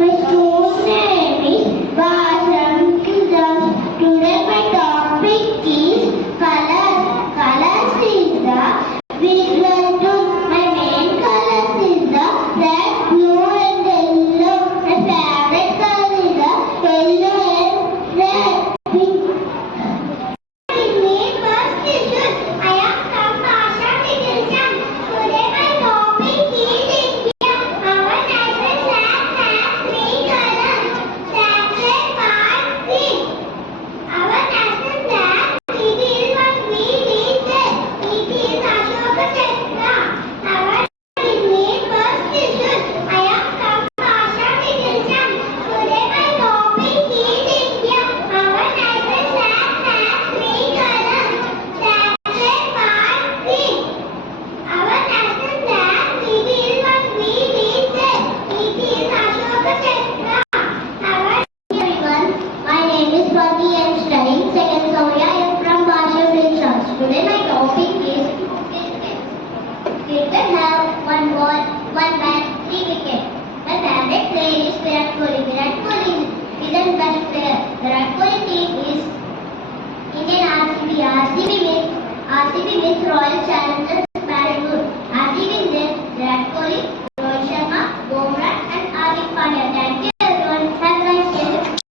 My school name is Vasam Kizam. Today my topic is colors. Colors is the visual tool. My main colors is the red, blue and yellow. My favorite color is the yellow and red. Pink. I am from Bhasha Division. Today my topic is India. Our national flag has three colors: sacred, white, pink. Our national flag, it is what we read there. It is Ashoka Chakra. Our Indian constitution. I am from Bhasha Division. Today my topic is India. Our national flag has three colors: sacred, white, pink. Our national flag, it is what we read there. It is Ashoka Chakra. Our everyone, my name is Swati. I am studying second Soya. I am from Bhasha Division. Today my topic is cricket. Cricket have one ball, one bat, three wickets. My favorite player is Virat Kohli. Virat Kohli is the best player. Virat Kohli